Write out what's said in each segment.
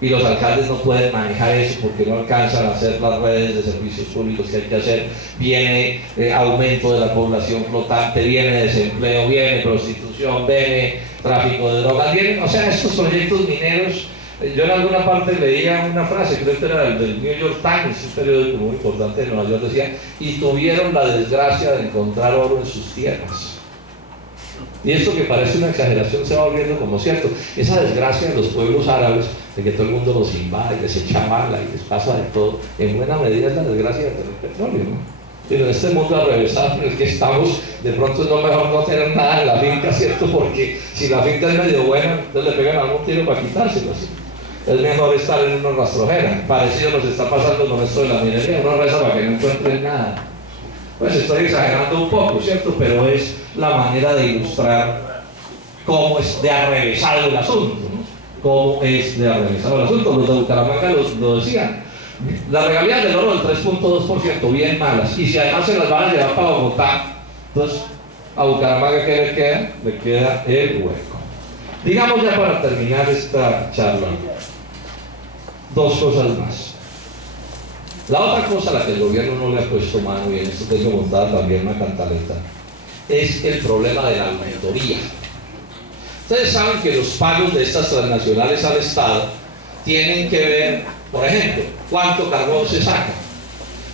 y los alcaldes no pueden manejar eso porque no alcanzan a hacer las redes de servicios públicos que hay que hacer. Viene aumento de la población flotante, viene desempleo, viene prostitución, viene tráfico de drogas, vienen, o sea, estos proyectos mineros. Yo en alguna parte leía una frase, creo que era del New York Times, un periódico muy importante de Nueva York, decía: y tuvieron la desgracia de encontrar oro en sus tierras. Y esto, que parece una exageración, se va volviendo como cierto. Esa desgracia de los pueblos árabes, de que todo el mundo los invade, les echa bala y les pasa de todo, en buena medida es la desgracia de tener petróleo, ¿no? Pero en este mundo arrevesado en el que estamos, de pronto es mejor no tener nada en la finca, ¿cierto? Porque si la finca es medio buena, entonces le pegan algún tiro para quitárselo, ¿sí? Es mejor estar en una rastrojera. Parecido nos está pasando con esto de la minería. Uno reza para que no encuentren nada. Pues estoy exagerando un poco, ¿cierto? Pero es la manera de ilustrar cómo es de arrevesado el asunto, ¿no? Cómo es de arrevesado el asunto. Los de Bucaramanga lo decían. Las regalías del oro del 3.2%, bien malas. Y si además se las van a llevar para Bogotá, entonces a Bucaramanga, ¿qué le queda? Le queda el hueco. Digamos, ya para terminar esta charla, dos cosas más. La otra cosa a la que el gobierno no le ha puesto mano, y en esto tengo montada también una cantaleta, es el problema de la auditoría. Ustedes saben que los pagos de estas transnacionales al Estado tienen que ver, por ejemplo, cuánto carbón se saca,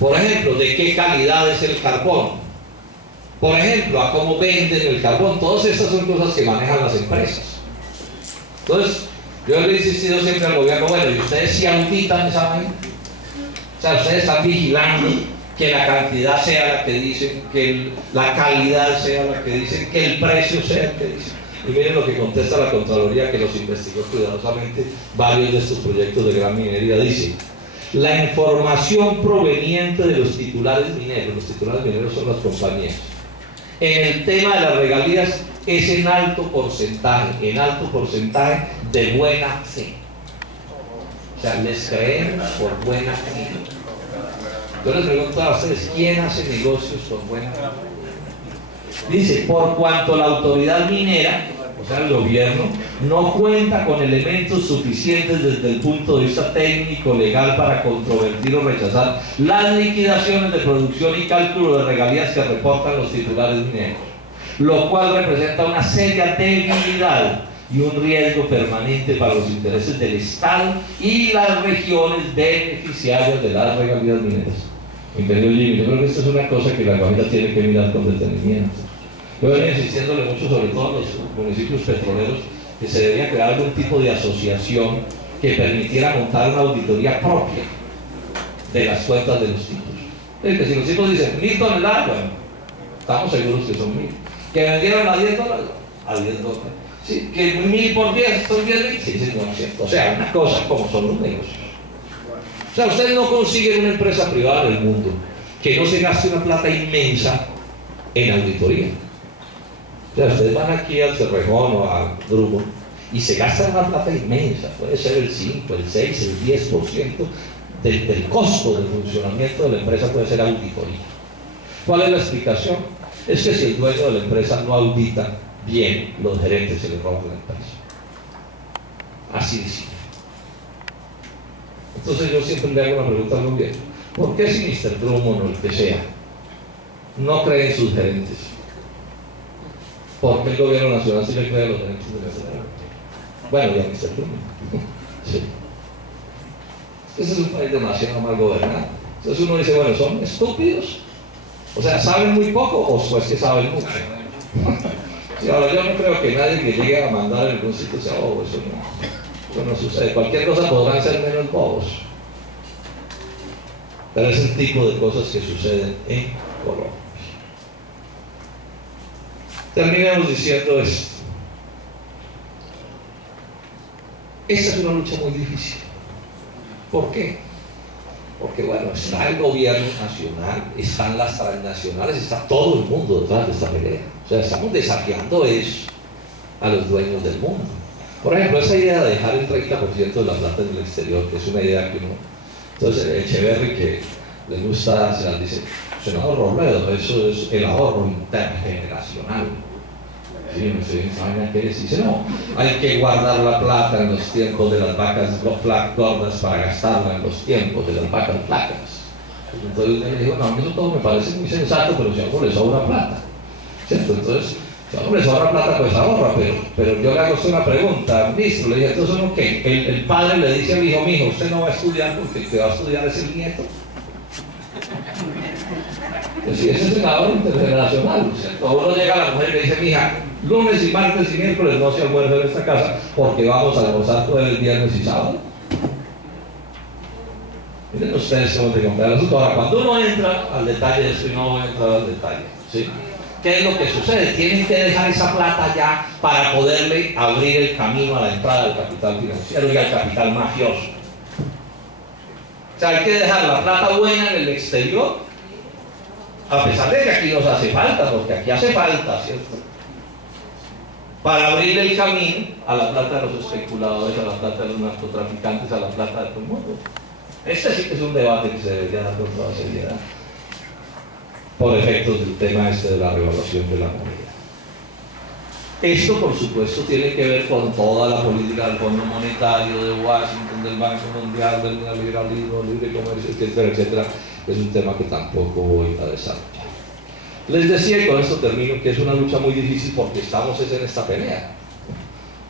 por ejemplo, de qué calidad es el carbón, por ejemplo, a cómo venden el carbón. Todas estas son cosas que manejan las empresas. Entonces, yo le he insistido siempre al gobierno: bueno, ¿y ustedes si auditan esa vaina? O sea, ustedes están vigilando que la cantidad sea la que dicen, que la calidad sea la que dicen, que el precio sea el que dicen. Y miren lo que contesta la Contraloría, que los investigó cuidadosamente varios de estos proyectos de gran minería. Dice: la información proveniente de los titulares mineros, los titulares mineros son las compañías, en el tema de las regalías es en alto porcentaje de buena fe. O sea, les creemos por buena fe. Yo les pregunto a ustedes: ¿quién hace negocios por buena fe? Dice: por cuanto la autoridad minera, o sea el gobierno, no cuenta con elementos suficientes desde el punto de vista técnico, legal, para controvertir o rechazar las liquidaciones de producción y cálculo de regalías que reportan los titulares mineros, lo cual representa una seria debilidad y un riesgo permanente para los intereses del Estado y las regiones beneficiarias de las regalías mineras. ¿Entendió, Jimmy? Yo creo que esto es una cosa que la Guajira tiene que mirar con detenimiento. Yo venía insistiéndole mucho, sobre todo a los municipios petroleros, que se debía crear algún tipo de asociación que permitiera montar una auditoría propia de las cuentas de los títulos. Es que si los títulos dicen 1000 toneladas, bueno, estamos seguros que son 1000. Que vendieron a $10, a $10. Sí, que 1000 por 10 son 10.000. Sí, sí, no es cierto. O sea, una cosa como son los negocios. O sea, ustedes no consiguen una empresa privada en el mundo que no se gaste una plata inmensa en auditoría. O sea, ustedes van aquí al Cerrejón o al Drummond y se gastan una plata inmensa, puede ser el 5, el 6, el 10% del costo de funcionamiento de la empresa, puede ser auditoría. ¿Cuál es la explicación? Es que si el dueño de la empresa no audita bien, los gerentes se les roban la empresa. Así de simple. Entonces yo siempre le hago una pregunta al gobierno: ¿por qué si Mr. Drummond o el que sea no cree en sus gerentes? ¿Por qué el gobierno nacional sí le cree a los gerentes de la ciudad? Bueno, ya Mr. Drummond. Sí. Este es un país demasiado mal gobernado. Entonces uno dice: bueno, ¿son estúpidos? O sea, ¿saben muy poco o pues que saben mucho? Sí, ahora yo no creo que nadie que llegue a mandar en algún sitio sea bobo. Eso no sucede. Cualquier cosa podrán ser menos bobos, pero es el tipo de cosas que suceden en Colombia. Terminemos diciendo esto: esta es una lucha muy difícil. ¿Por qué? Porque bueno, está el gobierno nacional, están las transnacionales, está todo el mundo detrás de esta pelea. O sea, estamos desafiando eso a los dueños del mundo. Por ejemplo, esa idea de dejar el 30% de la plata en el exterior, que es una idea que uno... Entonces, Echeverry, que le gusta, se las dice: senador Robledo, eso es el ahorro intergeneracional. yo no sé, ¿saben qué es? Dice, no, hay que guardar la plata en los tiempos de las vacas gordas para gastarla en los tiempos de las vacas flacas. Entonces él le dijo, no, eso todo me parece muy sensato, pero si a uno le sobra plata, ¿cierto? Entonces, si a uno le sobra plata, pues ahorra, pero yo le hago usted una pregunta, ministro, le dije, entonces uno qué, el padre le dice al hijo, mijo, usted no va a estudiar porque el que va a estudiar es el nieto. Pues sí, ese es un ahorro intergeneracional, ¿cierto? Uno llega a la mujer y le dice, mija, lunes y martes y miércoles no se almuerza en esta casa porque vamos a almorzar todo el viernes y sábado. Miren ustedes cómo te comprar el asunto. Ahora, cuando uno entra al detalle de esto, y no voy a entrar al detalle, ¿sí? ¿Qué es lo que sucede? Tienen que dejar esa plata ya para poderle abrir el camino a la entrada del capital financiero y al capital mafioso. O sea, hay que dejar la plata buena en el exterior, a pesar de que aquí nos hace falta, porque aquí hace falta, ¿cierto? Para abrirle el camino a la plata de los especuladores, a la plata de los narcotraficantes, a la plata de todo el mundo. Este sí que es un debate que se debería dar con toda seriedad, por efectos del tema este de la revaluación de la moneda. Esto, por supuesto, tiene que ver con toda la política del Fondo Monetario, de Washington, del Banco Mundial, del neoliberalismo, libre comercio, etcétera, etcétera. Es un tema que tampoco voy a desarrollar. Les decía, y con esto termino, que es una lucha muy difícil porque estamos en esta pelea.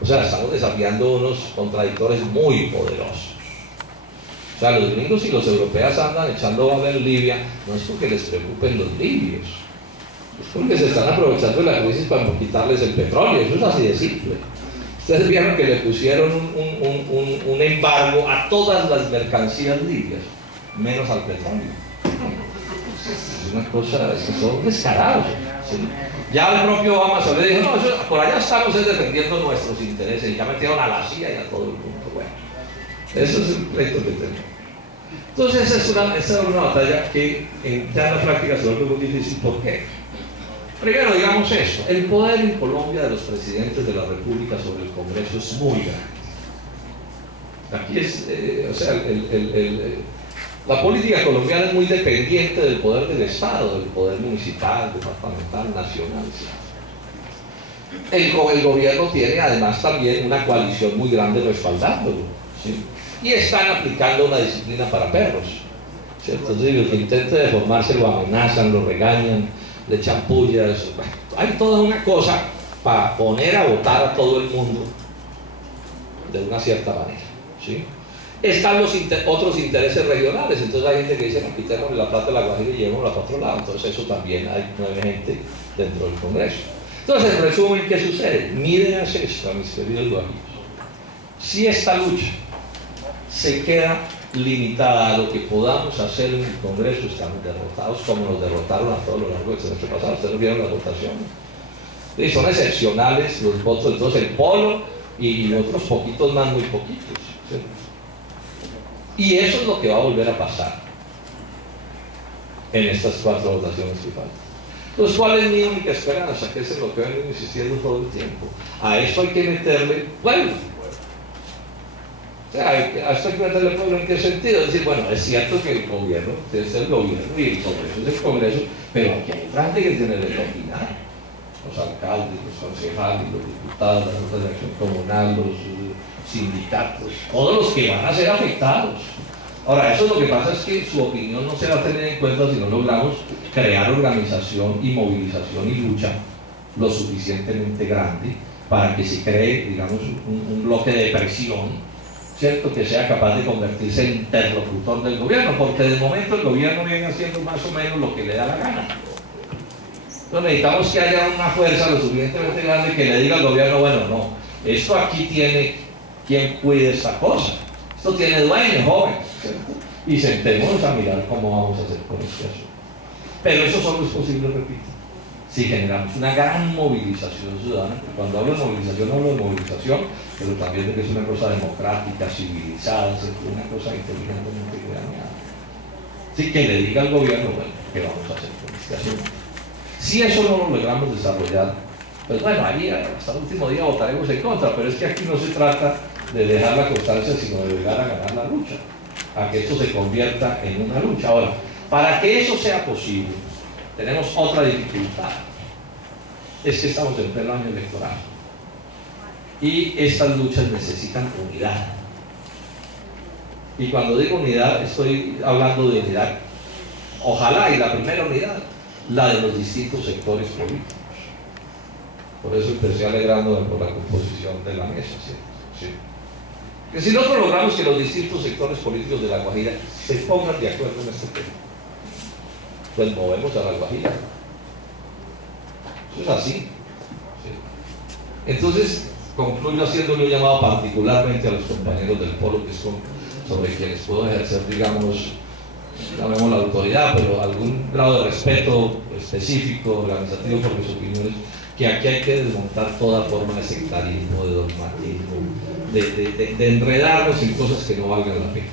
O sea, estamos desafiando unos contradictores muy poderosos. O sea, los gringos y los europeos andan echando bala en Libia, no es porque les preocupen los libios, es porque se están aprovechando de la crisis para quitarles el petróleo, eso es así de simple. Ustedes vieron que le pusieron un embargo a todas las mercancías libias, menos al petróleo. Es una cosa, es que son descarados. ¿Sí? Ya el propio Obama se le dijo, no, eso, por allá estamos defendiendo nuestros intereses, y ya metieron a la CIA y a todo el mundo. Bueno, eso es el pleito que tenemos. Entonces esa es una batalla que ya en la práctica se vuelve muy difícil. ¿Por qué? Primero, digamos esto, el poder en Colombia de los presidentes de la República sobre el Congreso es muy grande. Aquí es, o sea, la política colombiana es muy dependiente del poder del Estado, del poder municipal, departamental, nacional. El gobierno tiene además también una coalición muy grande respaldándolo, ¿sí? Y están aplicando una disciplina para perros, ¿cierto? Entonces, los que intenten deformarse lo amenazan, lo regañan, le echan pullas. Bueno, hay toda una cosa para poner a votar a todo el mundo de una cierta manera, ¿sí? Están los otros intereses regionales. Entonces hay gente que dice, no, quitémosle la plata de la Guajira y llevémosla para otro lado. Entonces eso también hay 9 gente dentro del Congreso. Entonces, en resumen, ¿qué sucede? Miren a esto, mis queridos guajiros. Si esta lucha se queda limitada a lo que podamos hacer en el Congreso, estamos derrotados, como nos derrotaron a todos lo largo del semestre pasado. Ustedes vieron las votaciones. Y son excepcionales los votos. Entonces el Polo y otros poquitos más, muy poquitos, ¿sí? Y eso es lo que va a volver a pasar en estas 4 votaciones que faltan. Entonces, ¿cuál es mi única esperanza? Que es en lo que vengo insistiendo todo el tiempo. A esto hay que meterle pueblo. O sea, a esto hay que meterle pueblo. ¿En qué sentido? Es decir, bueno, es cierto que el gobierno es el gobierno y el Congreso es el Congreso, pero aquí hay otra gente que tiene que opinar. Los alcaldes, los concejales, los diputados, las juntas de acción comunal, los sindicatos, todos los que van a ser afectados. Ahora, eso lo que pasa es que su opinión no se va a tener en cuenta si no logramos crear organización y movilización y lucha lo suficientemente grande para que se cree, digamos, un bloque de presión, ¿cierto?, que sea capaz de convertirse en interlocutor del gobierno, porque de momento el gobierno viene haciendo más o menos lo que le da la gana. Entonces necesitamos que haya una fuerza lo suficientemente grande que le diga al gobierno, bueno, no, esto aquí tiene quien cuide esta cosa, esto tiene dueño, joven, ¿cierto? Y sentémonos a mirar cómo vamos a hacer con este asunto. Pero eso solo es posible, repito, si generamos una gran movilización ciudadana. Cuando hablo de movilización, pero también de que es una cosa democrática, civilizada, una cosa inteligentemente planeada. Así que le diga al gobierno, bueno, ¿qué vamos a hacer con este asunto? Si eso no lo logramos desarrollar, pues bueno, ahí hasta el último día votaremos en contra, pero es que aquí no se trata de dejar la constancia, sino de llegar a ganar la lucha, a que esto se convierta en una lucha. Ahora, para que eso sea posible, tenemos otra dificultad. es que estamos en pleno año electoral y estas luchas necesitan unidad. Y cuando digo unidad, estoy hablando de unidad, ojalá, y la primera unidad, la de los distintos sectores políticos. Por eso empecé alegrándome por la composición de la mesa, ¿cierto? Sí. Que si nosotros logramos que los distintos sectores políticos de La Guajira se pongan de acuerdo en este tema, pues movemos a La Guajira. Eso es así. ¿Sí? Entonces, concluyo haciéndole un llamado particularmente a los compañeros del Polo, que son sobre quienes puedo ejercer, digamos, llamemos la autoridad, pero algún grado de respeto específico, organizativo por mis opiniones, que aquí hay que desmontar toda forma de sectarismo, de dogmatismo, de enredarnos en cosas que no valgan la pena.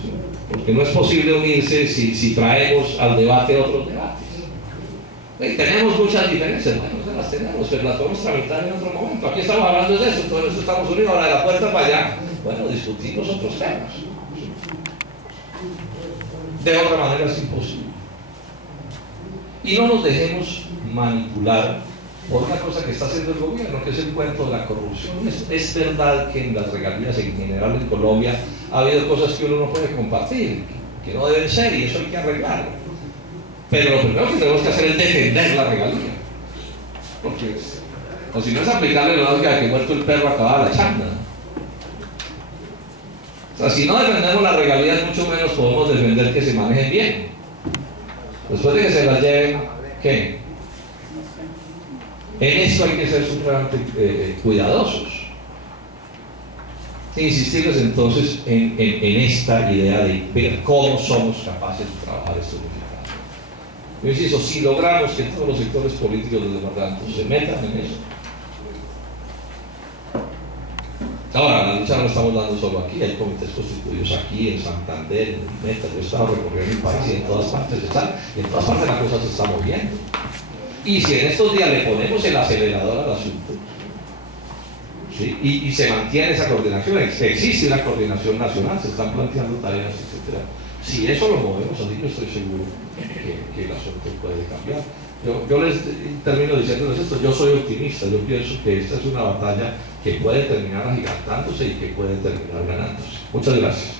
¿Sí? Porque no es posible unirse si traemos al debate otros debates. Y tenemos muchas diferencias, bueno, las tenemos, pero las podemos tramitar en otro momento. Aquí estamos hablando de eso, todo eso estamos unidos, ahora de la puerta para allá, bueno, discutimos otros temas. De otra manera es imposible. Y no nos dejemos manipular por una cosa que está haciendo el gobierno, que es el cuento de la corrupción. Es verdad que en las regalías en general en Colombia ha habido cosas que uno no puede compartir, que no deben ser, y eso hay que arreglarlo. Pero lo primero que tenemos que hacer es defender la regalía. Porque o si no es aplicarle la lógica de que muerto el perro acaba la chanda. O sea, si no defendemos las regalías, mucho menos podemos defender que se manejen bien. Después de que se las lleven, ¿qué? En esto hay que ser supremamente cuidadosos. Insistirles entonces en esta idea de ver cómo somos capaces de trabajar esto. Yo insisto, si logramos que todos los sectores políticos del departamento se metan en eso. Ahora, la lucha no la estamos dando solo aquí, hay comités constituidos aquí, en Santander, en Meta, yo he estado recorriendo el país y en todas partes la cosa se está moviendo. Y si en estos días le ponemos el acelerador al asunto, ¿sí? y se mantiene esa coordinación, existe una coordinación nacional, se están planteando tareas, etc. Si eso lo movemos así, yo estoy seguro que el asunto puede cambiar. Yo les termino diciéndoles esto, yo soy optimista, yo pienso que esta es una batalla que puede terminar agigantándose y que puede terminar ganándose. Muchas gracias.